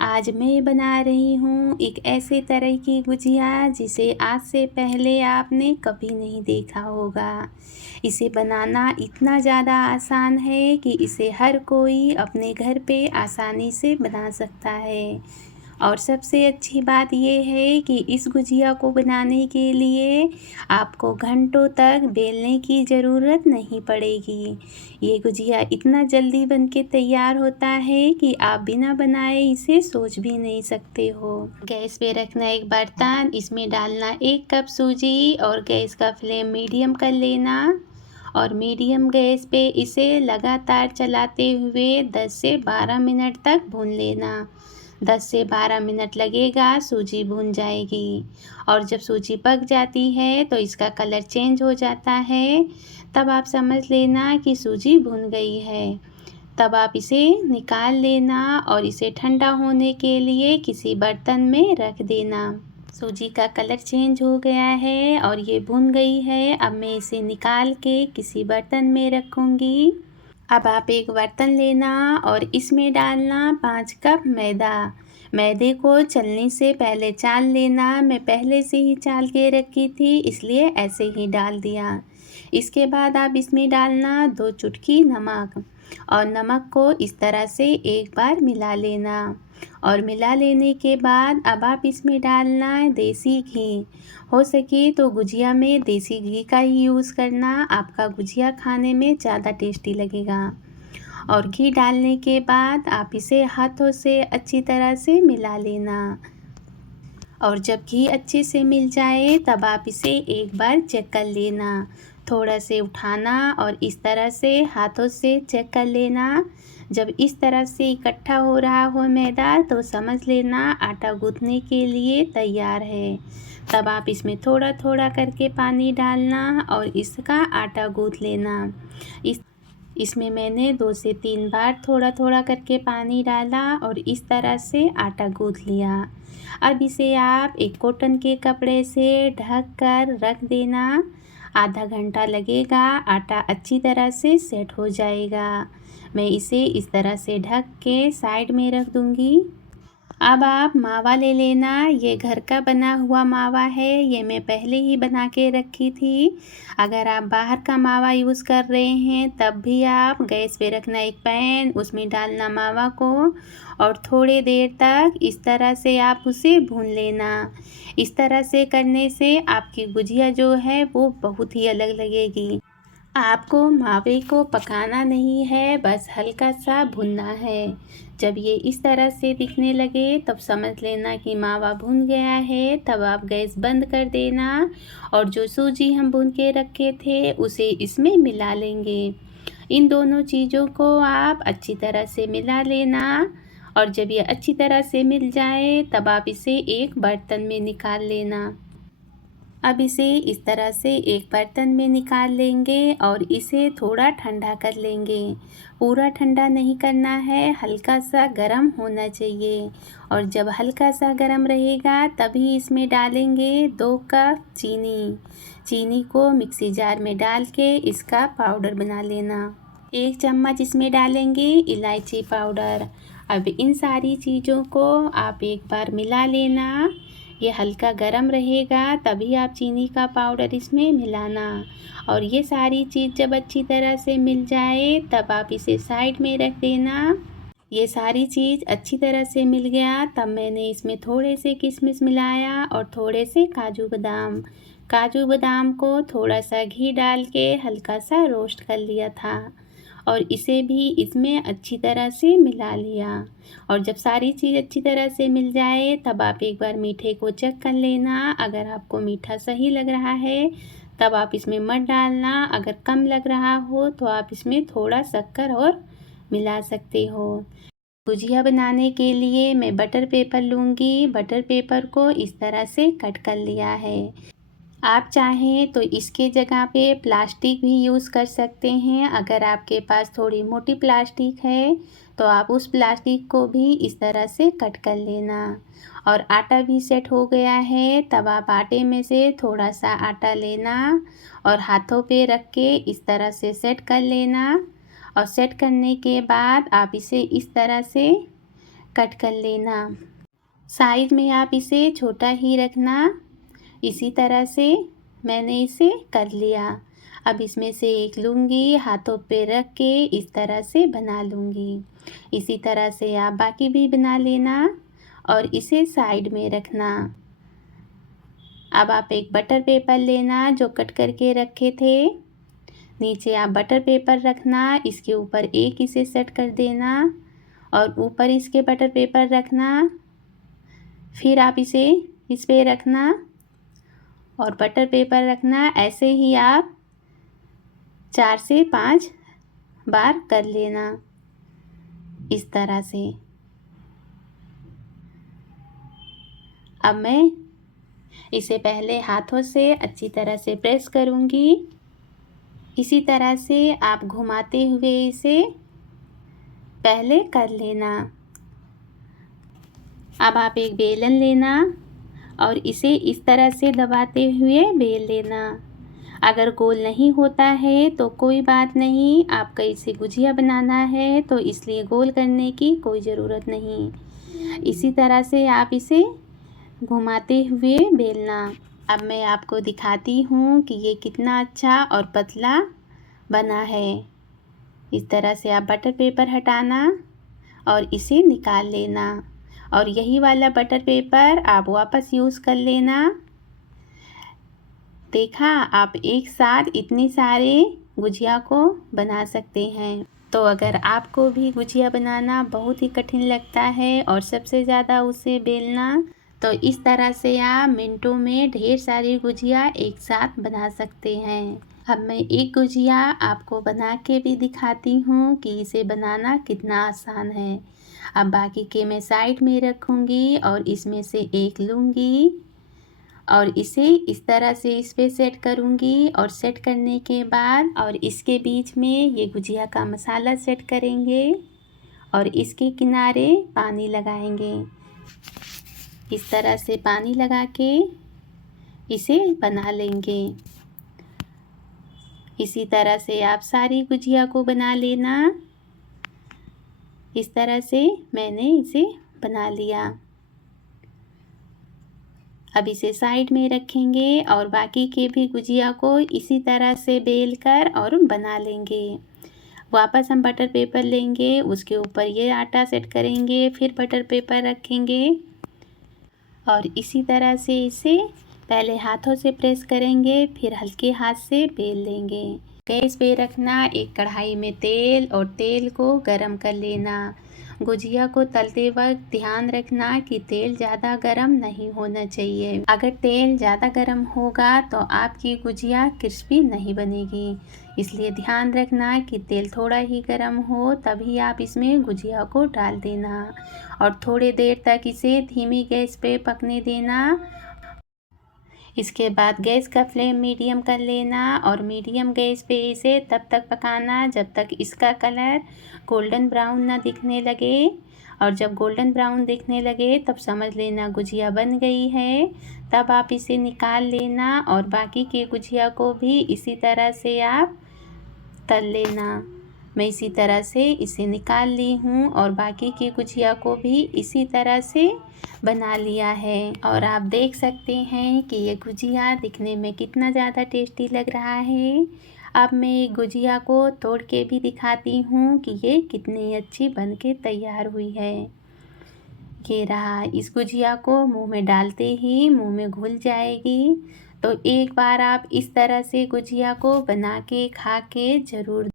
आज मैं बना रही हूँ एक ऐसे तरह की गुजिया जिसे आज से पहले आपने कभी नहीं देखा होगा। इसे बनाना इतना ज़्यादा आसान है कि इसे हर कोई अपने घर पे आसानी से बना सकता है। और सबसे अच्छी बात ये है कि इस गुजिया को बनाने के लिए आपको घंटों तक बेलने की ज़रूरत नहीं पड़ेगी। ये गुजिया इतना जल्दी बन के तैयार होता है कि आप बिना बनाए इसे सोच भी नहीं सकते हो। गैस पे रखना एक बर्तन, इसमें डालना 1 कप सूजी और गैस का फ्लेम मीडियम कर लेना और मीडियम गैस पे इसे लगातार चलाते हुए 10 से 12 मिनट तक भून लेना। 10 से 12 मिनट लगेगा, सूजी भून जाएगी। और जब सूजी पक जाती है तो इसका कलर चेंज हो जाता है, तब आप समझ लेना कि सूजी भुन गई है। तब आप इसे निकाल लेना और इसे ठंडा होने के लिए किसी बर्तन में रख देना। सूजी का कलर चेंज हो गया है और ये भुन गई है। अब मैं इसे निकाल के किसी बर्तन में रखूँगी। अब आप एक बर्तन लेना और इसमें डालना 5 कप मैदा। मैदे को चलने से पहले चाल लेना। मैं पहले से ही चाल के रखी थी, इसलिए ऐसे ही डाल दिया। इसके बाद आप इसमें डालना 2 चुटकी नमक और नमक को इस तरह से एक बार मिला लेना। और मिला लेने के बाद अब आप इसमें डालना देसी घी। हो सके तो गुजिया में देसी घी का ही यूज़ करना, आपका गुजिया खाने में ज़्यादा टेस्टी लगेगा। और घी डालने के बाद आप इसे हाथों से अच्छी तरह से मिला लेना। और जब घी अच्छे से मिल जाए तब आप इसे एक बार चेक कर लेना। थोड़ा से उठाना और इस तरह से हाथों से चेक कर लेना। जब इस तरह से इकट्ठा हो रहा हो मैदा तो समझ लेना आटा गूँथने के लिए तैयार है। तब आप इसमें थोड़ा थोड़ा करके पानी डालना और इसका आटा गूँथ लेना। इसमें मैंने 2 से 3 बार थोड़ा थोड़ा करके पानी डाला और इस तरह से आटा गूँथ लिया। अब इसे आप एक कॉटन के कपड़े से ढक कर रख देना। आधा घंटा लगेगा, आटा अच्छी तरह से सेट हो जाएगा। मैं इसे इस तरह से ढक के साइड में रख दूँगी। अब आप मावा ले लेना। ये घर का बना हुआ मावा है, ये मैं पहले ही बना के रखी थी। अगर आप बाहर का मावा यूज़ कर रहे हैं तब भी आप गैस पे रखना एक पैन, उसमें डालना मावा को और थोड़ी देर तक इस तरह से आप उसे भून लेना। इस तरह से करने से आपकी गुजिया जो है वो बहुत ही अलग लगेगी। आपको मावे को पकाना नहीं है, बस हल्का सा भुनना है। जब ये इस तरह से दिखने लगे तब समझ लेना कि मावा भुन गया है। तब आप गैस बंद कर देना और जो सूजी हम भून के रखे थे उसे इसमें मिला लेंगे। इन दोनों चीज़ों को आप अच्छी तरह से मिला लेना और जब ये अच्छी तरह से मिल जाए तब आप इसे एक बर्तन में निकाल लेना। अब इसे इस तरह से एक बर्तन में निकाल लेंगे और इसे थोड़ा ठंडा कर लेंगे। पूरा ठंडा नहीं करना है, हल्का सा गर्म होना चाहिए। और जब हल्का सा गर्म रहेगा तभी इसमें डालेंगे 2 कप चीनी। चीनी को मिक्सी जार में डाल के इसका पाउडर बना लेना। 1 चम्मच इसमें डालेंगे इलायची पाउडर। अब इन सारी चीज़ों को आप एक बार मिला लेना। ये हल्का गरम रहेगा तभी आप चीनी का पाउडर इसमें मिलाना। और ये सारी चीज़ जब अच्छी तरह से मिल जाए तब आप इसे साइड में रख देना। ये सारी चीज़ अच्छी तरह से मिल गया तब मैंने इसमें थोड़े से किशमिश मिलाया और थोड़े से काजू बादाम। काजू बादाम को थोड़ा सा घी डाल के हल्का सा रोस्ट कर लिया था और इसे भी इसमें अच्छी तरह से मिला लिया। और जब सारी चीज़ अच्छी तरह से मिल जाए तब आप एक बार मीठे को चेक कर लेना। अगर आपको मीठा सही लग रहा है तब आप इसमें मत डालना, अगर कम लग रहा हो तो आप इसमें थोड़ा शक्कर और मिला सकते हो। गुजिया बनाने के लिए मैं बटर पेपर लूँगी। बटर पेपर को इस तरह से कट कर लिया है। आप चाहें तो इसके जगह पे प्लास्टिक भी यूज़ कर सकते हैं। अगर आपके पास थोड़ी मोटी प्लास्टिक है तो आप उस प्लास्टिक को भी इस तरह से कट कर लेना। और आटा भी सेट हो गया है तब आप आटे में से थोड़ा सा आटा लेना और हाथों पे रख के इस तरह से सेट कर लेना। और सेट करने के बाद आप इसे इस तरह से कट कर लेना। साइज में आप इसे छोटा ही रखना। इसी तरह से मैंने इसे कर लिया। अब इसमें से एक लूँगी, हाथों पे रख के इस तरह से बना लूँगी। इसी तरह से आप बाकी भी बना लेना और इसे साइड में रखना। अब आप एक बटर पेपर लेना जो कट करके रखे थे। नीचे आप बटर पेपर रखना, इसके ऊपर एक इसे सेट कर देना और ऊपर इसके बटर पेपर रखना। फिर आप इसे इस पे रखना और बटर पेपर रखना। ऐसे ही आप 4 से 5 बार कर लेना इस तरह से। अब मैं इसे पहले हाथों से अच्छी तरह से प्रेस करूँगी। इसी तरह से आप घुमाते हुए इसे पहले कर लेना। अब आप एक बेलन लेना और इसे इस तरह से दबाते हुए बेल लेना। अगर गोल नहीं होता है तो कोई बात नहीं, आपका इसे गुजिया बनाना है तो इसलिए गोल करने की कोई ज़रूरत नहीं। इसी तरह से आप इसे घुमाते हुए बेलना। अब मैं आपको दिखाती हूँ कि ये कितना अच्छा और पतला बना है। इस तरह से आप बटर पेपर हटाना और इसे निकाल लेना और यही वाला बटर पेपर आप वापस यूज़ कर लेना। देखा, आप एक साथ इतनी सारे गुजिया को बना सकते हैं। तो अगर आपको भी गुजिया बनाना बहुत ही कठिन लगता है और सबसे ज़्यादा उसे बेलना, तो इस तरह से आप मिनटों में ढेर सारी गुजिया एक साथ बना सकते हैं। अब मैं एक गुजिया आपको बना के भी दिखाती हूँ कि इसे बनाना कितना आसान है। अब बाकी के मैं साइड में रखूँगी और इसमें से एक लूँगी और इसे इस तरह से इस पे सेट करूँगी और सेट करने के बाद और इसके बीच में ये गुजिया का मसाला सेट करेंगे और इसके किनारे पानी लगाएंगे। इस तरह से पानी लगा के इसे बना लेंगे। इसी तरह से आप सारी गुजिया को बना लेना। इस तरह से मैंने इसे बना लिया। अब इसे साइड में रखेंगे और बाकी के भी गुजिया को इसी तरह से बेल कर और बना लेंगे। वापस हम बटर पेपर लेंगे, उसके ऊपर ये आटा सेट करेंगे, फिर बटर पेपर रखेंगे और इसी तरह से इसे पहले हाथों से प्रेस करेंगे, फिर हल्के हाथ से बेल लेंगे। गैस पे रखना, एक कढ़ाई में तेल और तेल को गरम कर लेना। गुजिया को तलते वक्त ध्यान रखना कि तेल ज़्यादा गरम नहीं होना चाहिए। अगर तेल ज़्यादा गरम होगा तो आपकी गुजिया क्रिस्पी नहीं बनेगी। इसलिए ध्यान रखना कि तेल थोड़ा ही गरम हो, तभी आप इसमें गुजिया को डाल देना और थोड़ी देर तक इसे धीमी गैस पे पकने देना। इसके बाद गैस का फ्लेम मीडियम कर लेना और मीडियम गैस पे इसे तब तक पकाना जब तक इसका कलर गोल्डन ब्राउन ना दिखने लगे। और जब गोल्डन ब्राउन दिखने लगे तब समझ लेना गुजिया बन गई है। तब आप इसे निकाल लेना और बाकी के गुजिया को भी इसी तरह से आप तल लेना। मैं इसी तरह से इसे निकाल ली हूँ और बाकी की गुजिया को भी इसी तरह से बना लिया है। और आप देख सकते हैं कि ये गुजिया दिखने में कितना ज़्यादा टेस्टी लग रहा है। अब मैं गुजिया को तोड़ के भी दिखाती हूँ कि ये कितनी अच्छी बन के तैयार हुई है। ये रहा, इस गुजिया को मुंह में डालते ही मुंह में घुल जाएगी। तो एक बार आप इस तरह से गुजिया को बना के खा के ज़रूर